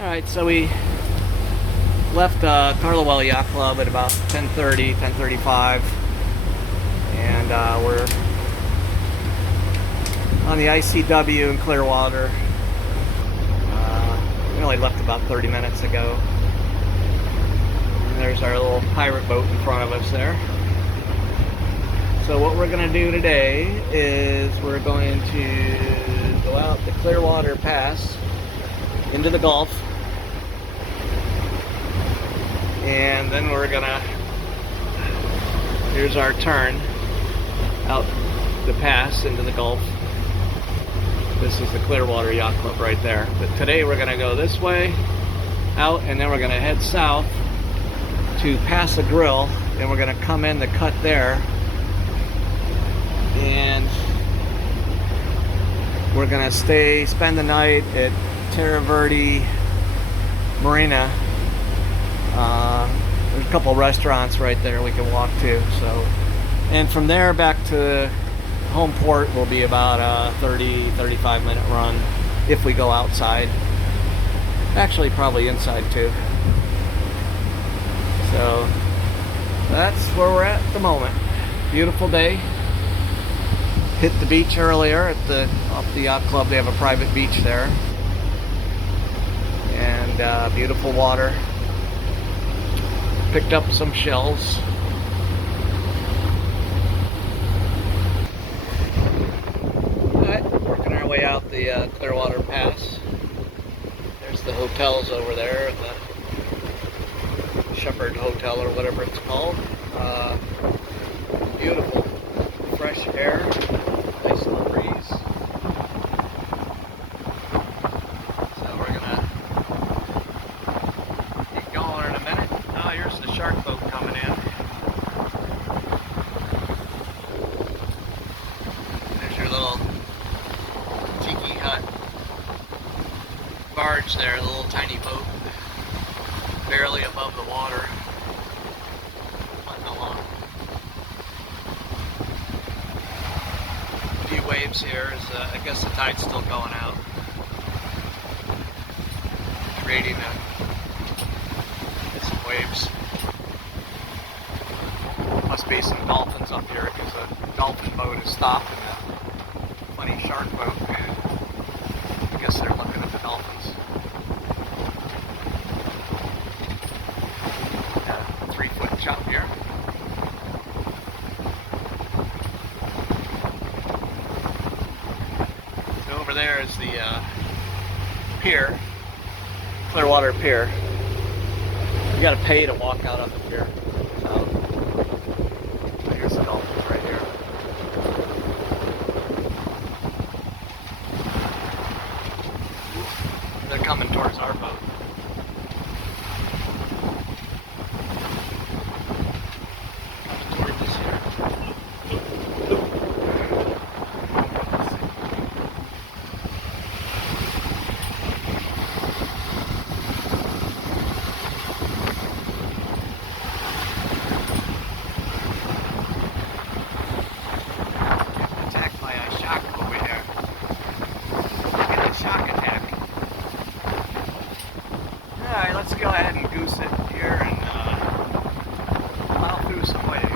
Alright, so we left Carlouel Yacht Club at about 10:30, 10:35, and we're on the ICW in Clearwater. We only left about 30 minutes ago. And there's our little pirate boat in front of us there. So what we're going to do today is we're going to go out the Clearwater Pass into the Gulf, and then we're gonna, here's our turn out the pass into the Gulf. This is the Clearwater Yacht Club right there. But today we're gonna go this way out, and then we're gonna head south to Pass-a-Grille, and we're gonna come in the cut there, and we're gonna spend the night at Terra Verde Marina. There's a couple restaurants right there we can walk to. So, and from there back to home port will be about a 30-35 minute run if we go outside. Actually, probably inside too. So that's where we're at the moment. Beautiful day. Hit the beach earlier off the yacht club. They have a private beach there, and beautiful water. Picked up some shells. Alright, working our way out the Clearwater Pass. There's the hotels over there, the Shepherd Hotel or whatever it's called. Beautiful, fresh air, nice little breeze. So we're gonna get going in a minute. Oh, here's the shark boat coming in. There's your little tiki hut barge there, the little tiny boat, barely above the water. Putting along. A few waves here, I guess the tide's still going out. Creating some waves. Must be some dolphins up here because a dolphin boat is stopped in a funny shark boat. I guess they're looking at the dolphins. Got a 3-foot chop here. So over there is the pier, Clearwater Pier. You gotta pay to walk out on the pier. So here's the dolphins right here. They're coming towards our boat. Coming towards us here. Alright, let's go ahead and goose it here and plow through some waves.